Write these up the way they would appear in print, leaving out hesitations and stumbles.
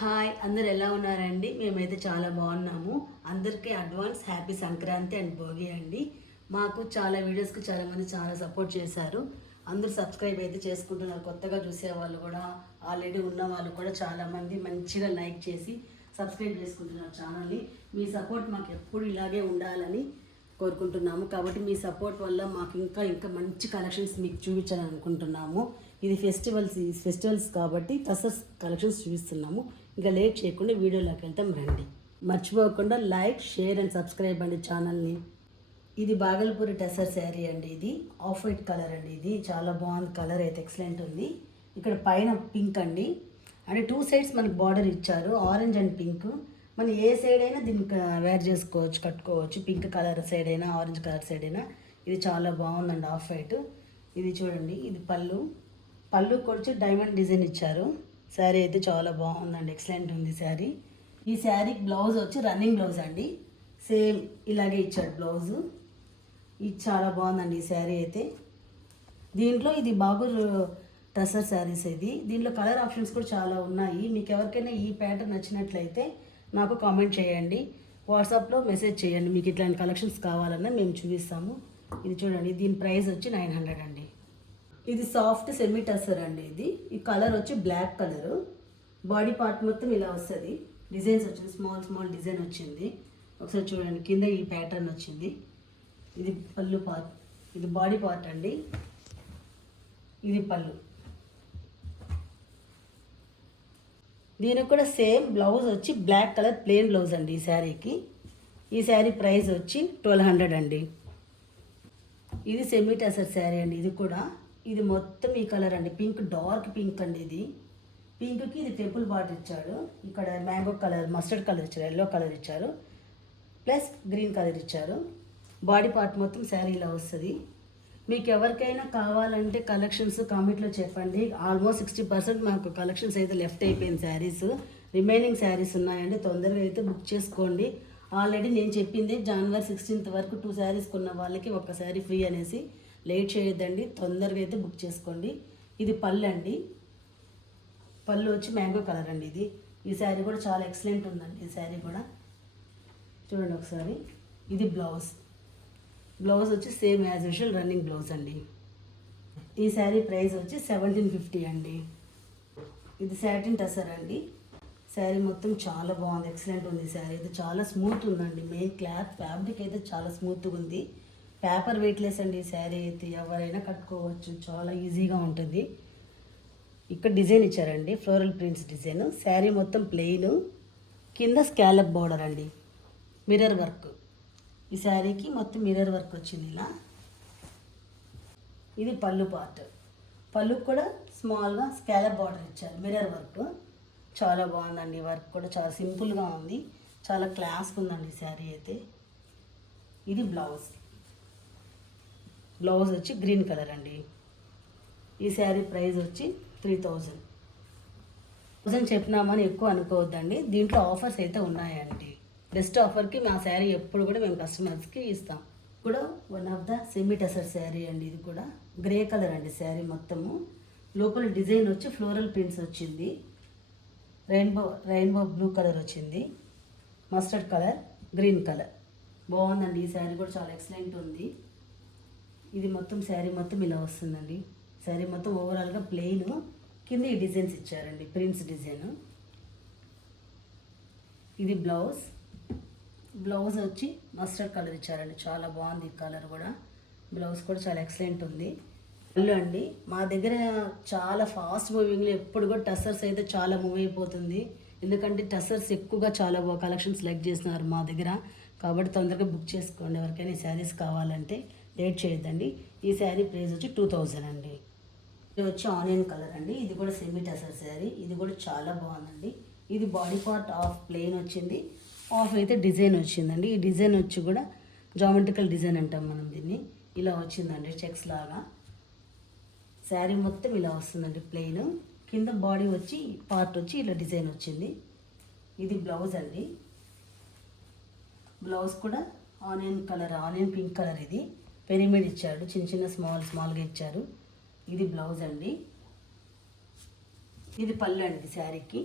Hi, అందరు ఎలా ఉన్నారండి? మేమైతే చాలా బాగున్నాము. అందరికీ advance happy Sankranti and Bhogi అండి. మాకు చాలా వీడియోస్కి చాలామంది చాలా సపోర్ట్ చేశారు. అందరూ సబ్స్క్రైబ్ అయితే చేసుకుంటున్నారు. కొత్తగా చూసే వాళ్ళు కూడా, ఆల్రెడీ ఉన్న వాళ్ళు కూడా చాలామంది మంచిగా లైక్ చేసి సబ్స్క్రైబ్ చేసుకుంటున్నారు ఛానల్ని. మీ సపోర్ట్ మాకు ఎప్పుడు ఇలాగే ఉండాలని కోరుకుంటున్నాము. కాబట్టి మీ సపోర్ట్ వల్ల మాకు ఇంకా మంచి కలెక్షన్స్ మీకు చూపించాలని అనుకుంటున్నాము. ఇది ఫెస్టివల్స్ కాబట్టి టసర్స్ కలెక్షన్స్ చూపిస్తున్నాము. ఇంకా లేట్ చేయకుండా వీడియోలోకి వెళ్తాం రండి. మర్చిపోకుండా లైక్, షేర్ అండ్ సబ్స్క్రైబ్ అండి ఛానల్ని. ఇది బాగల్పూరి టసర్ శారీ అండి. ఇది ఆఫ్ వైట్ కలర్ అండి. ఇది చాలా బాగుంది. కలర్ అయితే ఎక్సలెంట్ ఉంది. ఇక్కడ పైన పింక్ అండి, అంటే 2 సైడ్స్ మనకి బార్డర్ ఇచ్చారు, ఆరెంజ్ అండ్ పింక్. మనం ఏ సైడ్ అయినా దీనికి వేర్ చేసుకోవచ్చు, కట్టుకోవచ్చు. పింక్ కలర్ సైడ్ అయినా, ఆరెంజ్ కలర్ సైడ్ అయినా. ఇది చాలా బాగుందండి ఆఫ్ వైట్. ఇది చూడండి, ఇది పళ్ళు కొంచెం డైమండ్ డిజైన్ ఇచ్చారు. శారీ అయితే చాలా బాగుందండి, ఎక్సలెంట్ ఉంది శారీ. ఈ శారీకి బ్లౌజ్ వచ్చి రన్నింగ్ బ్లౌజ్ అండి. సేమ్ ఇలాగే ఇచ్చాడు బ్లౌజు. ఇది చాలా బాగుందండి ఈ శారీ అయితే. దీంట్లో ఇది బాగూర్ టసర్ శారీస్. దీంట్లో కలర్ ఆప్షన్స్ కూడా చాలా ఉన్నాయి. మీకు ఎవరికైనా ఈ ప్యాటర్న్ నచ్చినట్లయితే నాకు కామెంట్ చేయండి, వాట్సాప్లో మెసేజ్ చేయండి. మీకు ఇట్లాంటి కలెక్షన్స్ కావాలన్నా మేము చూపిస్తాము. ఇది చూడండి, దీని ప్రైస్ వచ్చి 900 అండి. ఇది సాఫ్ట్ సెమీ టసర్ అండి. ఈ కలర్ వచ్చి బ్లాక్ కలరు. బాడీ పార్ట్ మొత్తం ఇలా వస్తుంది. డిజైన్స్ వచ్చింది, స్మాల్ డిజైన్ వచ్చింది. ఒకసారి చూడండి, కింద ఈ ప్యాటర్న్ వచ్చింది. ఇది పళ్ళు పార్ట్, ఇది బాడీ పార్ట్ అండి. ఇది పళ్ళు. దీనికి కూడా సేమ్ బ్లౌజ్ వచ్చి బ్లాక్ కలర్ ప్లెయిన్ బ్లౌజ్ అండి ఈ శారీకి. ఈ శారీ ప్రైస్ వచ్చి 1200 అండి. ఇది సెమీ టసర్ శారీ అండి. ఇది మొత్తం ఈ కలర్ అండి, పింక్, డార్క్ పింక్ అండి. ఇది పింక్కి ఇది టెంపుల్ బార్డర్ ఇచ్చాడు. ఇక్కడ మ్యాంగో కలర్, మస్టర్డ్ కలర్ ఇచ్చారు, ఎల్లో కలర్ ఇచ్చారు, ప్లస్ గ్రీన్ కలర్ ఇచ్చారు. బాడీ పార్ట్ మొత్తం శారీ ఇలా వస్తుంది. మీకు ఎవరికైనా కావాలంటే కలెక్షన్స్ కామెంట్లో చెప్పండి. ఆల్మోస్ట్ 60% మాకు కలెక్షన్స్ అయితే లెఫ్ట్ అయిపోయింది శారీస్. రిమైనింగ్ శారీస్ ఉన్నాయండి, తొందరగా అయితే బుక్ చేసుకోండి. ఆల్రెడీ నేను చెప్పింది జనవరి 16th వరకు 2 శారీస్ కొన్న వాళ్ళకి 1 శారీ ఫ్రీ అనేసి. లేట్ చేయొద్దండి, తొందరగా అయితే బుక్ చేసుకోండి. ఇది పళ్ళు అండి. పళ్ళు వచ్చి మ్యాంగో కలర్ అండి. ఈ శారీ కూడా చాలా ఎక్సలెంట్ ఉందండి. ఈ శారీ కూడా చూడండి ఒకసారి. ఇది బ్లౌజ్ వచ్చి same as usual running blouse అండి. ఈ శారీ ప్రైస్ వచ్చి 1750 అండి. ఇది సాటిన్ టసర్ అండి. శారీ మొత్తం చాలా బాగుంది, ఎక్సలెంట్ ఉంది. శారీ అయితే చాలా స్మూత్ ఉందండి. మెయిన్ క్లాత్ ఫ్యాబ్రిక్ అయితే చాలా స్మూత్గా ఉంది. పేపర్ వెయిట్లెస్ అండి ఈ శారీ అయితే. ఎవరైనా కట్టుకోవచ్చు, చాలా ఈజీగా ఉంటుంది. ఇక్కడ డిజైన్ ఇచ్చారండి, ఫ్లోరల్ ప్రింట్స్ డిజైన్. శారీ మొత్తం ప్లెయిన్, కింద స్కాలప్ బార్డర్ అండి, మిర్రర్ వర్క్. ఈ శారీకి మొత్తం మిర్రర్ వర్క్ వచ్చింది ఇలా. ఇది పళ్ళు పార్ట్. పళ్ళు కూడా స్మాల్గా స్కాలప్ బార్డర్ ఇచ్చారు, మిర్రర్ వర్క్. చాలా బాగుందండి. వర్క్ కూడా చాలా సింపుల్గా ఉంది, చాలా క్లాస్గా ఉందండి శారీ అయితే. ఇది బ్లౌజ్ వచ్చి గ్రీన్ కలర్ అండి. ఈ శారీ ప్రైస్ వచ్చి 3000 చెప్పినామని ఎక్కువ అనుకోవద్దండి. దీంట్లో ఆఫర్స్ అయితే ఉన్నాయండి. బెస్ట్ ఆఫర్కి మా శారీ ఎప్పుడు కూడా మేము కస్టమర్స్కి ఇస్తాం. కూడా one of the semi tussar sari అండి. ఇది కూడా గ్రే కలర్ అండి శారీ మొత్తము. లోపల డిజైన్ వచ్చి ఫ్లోరల్ ప్రింట్స్ వచ్చింది. రెయిన్బో బ్లూ కలర్ వచ్చింది, మస్టర్డ్ కలర్, గ్రీన్ కలర్. బాగుందండి. ఈ శారీ కూడా చాలా ఎక్సలెంట్ ఉంది. ఇది మొత్తం శారీ మొత్తం ఇలా వస్తుందండి. శారీ మొత్తం ఓవరాల్గా ప్లెయిన్, కింద ఈ డిజైన్స్ ఇచ్చారండి, ప్రింట్స్ డిజైన్. ఇది బ్లౌజ్ వచ్చి మస్టర్డ్ కలర్ ఇచ్చారండి. చాలా బాగుంది ఈ కలర్ కూడా. బ్లౌజ్ కూడా చాలా ఎక్సలెంట్ ఉంది. పళ్ళు అండి. మా దగ్గర చాలా ఫాస్ట్ మూవింగ్లో ఎప్పుడు కూడా టసర్స్ అయితే చాలా మూవ్ అయిపోతుంది. ఎందుకంటే టసర్స్ ఎక్కువగా చాలా కలెక్షన్స్ సెలెక్ట్ చేస్తున్నారు మా దగ్గర. కాబట్టి తొందరగా బుక్ చేసుకోండి ఎవరికైనా ఈ శారీస్ కావాలంటే. లేట్ చేయొద్దండి. ఈ శారీ ప్రైస్ వచ్చి 2000 అండి. ఇది వచ్చి ఆనియన్ కలర్ అండి. ఇది కూడా సెమీ టసర్ శారీ. ఇది కూడా చాలా బాగుందండి. ఇది బాడీ పార్ట్ ఆఫ్ ప్లెయిన్ వచ్చింది, ఆఫ్ అయితే డిజైన్ వచ్చిందండి. ఈ డిజైన్ వచ్చి కూడా జామెట్రికల్ డిజైన్ అంటాం మనం దీన్ని. ఇలా వచ్చిందండి, చెక్స్ లాగా. శారీ మొత్తం ఇలా వస్తుందండి ప్లెయిన్. కింద బాడీ వచ్చి పార్ట్ వచ్చి ఇలా డిజైన్ వచ్చింది. ఇది బ్లౌజ్ అండి. బ్లౌజ్ కూడా ఆనియన్ పింక్ కలర్. ఇది పిరమిడ్ ఇచ్చాడు, చిన్న స్మాల్గా ఇచ్చారు. ఇది బ్లౌజ్ అండి. ఇది పళ్ళు అండి శారీకి.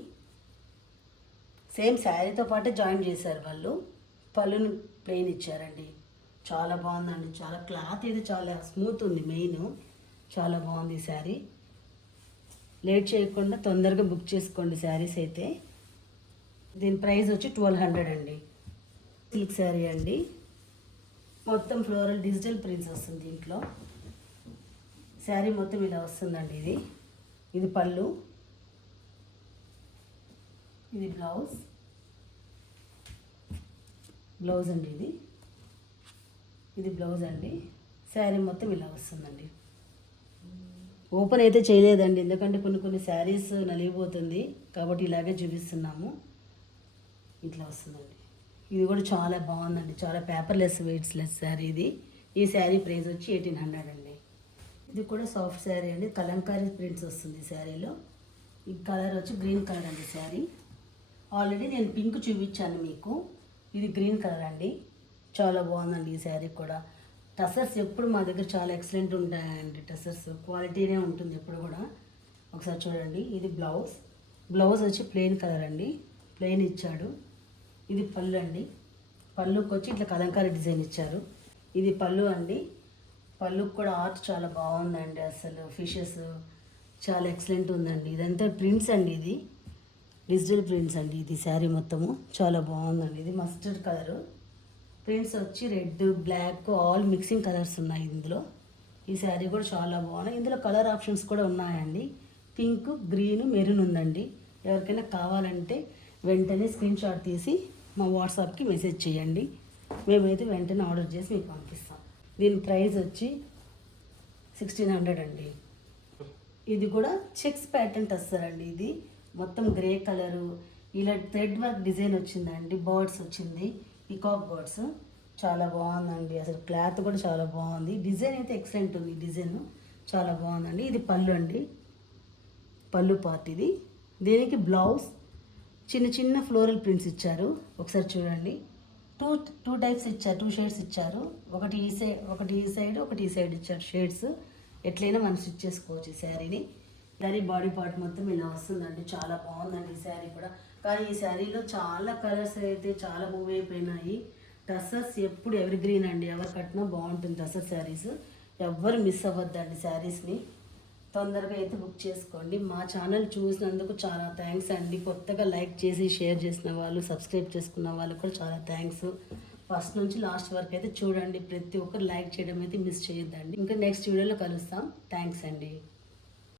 సేమ్ శారీతో పాటే జాయిన్ చేశారు వాళ్ళు. పళ్ళుని ప్లెయిన్ ఇచ్చారండి. చాలా బాగుందండి. చాలా క్లాత్ ఇది చాలా స్మూత్ ఉంది. మెయిన్ చాలా బాగుంది ఈ శారీ. లేట్ చేయకుండా తొందరగా బుక్ చేసుకోండి శారీస్ అయితే. దీని ప్రైస్ వచ్చి 1200 అండి. సిల్క్ శారీ అండి. మొత్తం ఫ్లోరల్ డిజిటల్ ప్రింట్స్ వస్తుంది దీంట్లో. శారీ మొత్తం ఇలా వస్తుందండి. ఇది పళ్ళు, ఇది బ్లౌజ్ అండి. ఇది బ్లౌజ్ అండి. శారీ మొత్తం ఇలా వస్తుందండి. ఓపెన్ అయితే చేయలేదండి, ఎందుకంటే కొన్ని శారీస్ నలిగిపోతుంది కాబట్టి ఇలాగే చూపిస్తున్నాము. ఇట్లా వస్తుందండి. ఇది కూడా చాలా బాగుందండి. చాలా పేపర్లెస్ వెయిట్స్లెస్ శారీ ఇది. ఈ శారీ ప్రైస్ వచ్చి 1800 అండి. ఇది కూడా సాఫ్ట్ శారీ అండి. కలంకారీ ప్రింట్స్ వస్తుంది శారీలో. ఈ కలర్ వచ్చి గ్రీన్ కలర్ అండి శారీ. ఆల్రెడీ నేను పింక్ చూపించాను మీకు. ఇది గ్రీన్ కలర్ అండి. చాలా బాగుందండి ఈ శారీ కూడా. టసర్స్ ఎప్పుడు మా దగ్గర చాలా ఎక్సలెంట్ ఉంటాయండి. టసర్స్ క్వాలిటీనే ఉంటుంది ఎప్పుడు కూడా. ఒకసారి చూడండి. ఇది బ్లౌజ్ వచ్చి ప్లెయిన్ కలర్ అండి. ప్లెయిన్ ఇచ్చాడు. ఇది పళ్ళు అండి. పళ్ళుకి వచ్చి ఇట్లా కలంకారీ డిజైన్ ఇచ్చారు. ఇది పళ్ళు అండి. పళ్ళుకి కూడా ఆర్ట్ చాలా బాగుందండి. అసలు ఫిషెస్ చాలా ఎక్సలెంట్ ఉందండి. ఇదంతా ప్రింట్స్ అండి. ఇది డిజిటల్ ప్రింట్స్ అండి. ఇది శారీ మొత్తము చాలా బాగుందండి. ఇది మస్టర్డ్ కలరు. ప్రింట్స్ వచ్చి red, black all mixing colours ఉన్నాయి ఇందులో. ఈ శారీ కూడా చాలా బాగున్నాయి. ఇందులో కలర్ ఆప్షన్స్ కూడా ఉన్నాయండి. పింక్, గ్రీన్, మెరూన్ ఉందండి. ఎవరికైనా కావాలంటే వెంటనే స్క్రీన్ షాట్ తీసి మా వాట్సాప్కి మెసేజ్ చేయండి. మేమైతే వెంటనే ఆర్డర్ చేసి మీకు పంపిస్తాం. దీని ప్రైస్ వచ్చి 1600 అండి. ఇది కూడా చెక్స్ ప్యాటర్న్ వస్తారండి. ఇది మొత్తం గ్రే కలరు, ఇలా థ్రెడ్ వర్క్ డిజైన్ వచ్చిందండి. బర్డ్స్ వచ్చింది, పికాక్ బర్డ్స్. చాలా బాగుందండి. అసలు క్లాత్ కూడా చాలా బాగుంది. డిజైన్ అయితే ఎక్సలెంట్ ఉంది. డిజైన్ చాలా బాగుందండి. ఇది పళ్ళు అండి. పళ్ళు పార్ట్ ఇది. దీనికి బ్లౌజ్ చిన్న ఫ్లోరల్ ప్రింట్స్ ఇచ్చారు. ఒకసారి చూడండి. టూ టైప్స్ ఇచ్చారు. 2 షేడ్స్ ఇచ్చారు. ఒకటి ఈ సైడ్ ఒకటి ఈ సైడ్ ఇచ్చారు షేడ్స్. ఎట్లయినా మనం స్టిచ్ చేసుకోవచ్చు ఈ శారీని. శారీ బాడీ పార్ట్ మొత్తం ఇలా వస్తుందండి. చాలా బాగుందండి ఈ శారీ కూడా. కానీ ఈ శారీలో చాలా కలర్స్ అయితే చాలా మూవ్ అయిపోయినాయి. టసర్స్ ఎప్పుడు ఎవర్ గ్రీన్ అండి. ఎవరు కట్టినా బాగుంటుంది టసర్ శారీస్. ఎవ్వరు మిస్ అవ్వద్దండి శారీస్ని. తొందరగా అయితే బుక్ చేసుకోండి. మా ఛానల్ చూసినందుకు చాలా థ్యాంక్స్ అండి. కొత్తగా లైక్ చేసి షేర్ చేసిన వాళ్ళు, సబ్స్క్రైబ్ చేసుకున్న వాళ్ళు కూడా చాలా థ్యాంక్స్. ఫస్ట్ నుంచి లాస్ట్ వరకు అయితే చూడండి. ప్రతి ఒక్కరు లైక్ చేయడం అయితే మిస్ చేయొద్దండి. ఇంకా నెక్స్ట్ వీడియోలో కలుస్తాం. థ్యాంక్స్ అండి.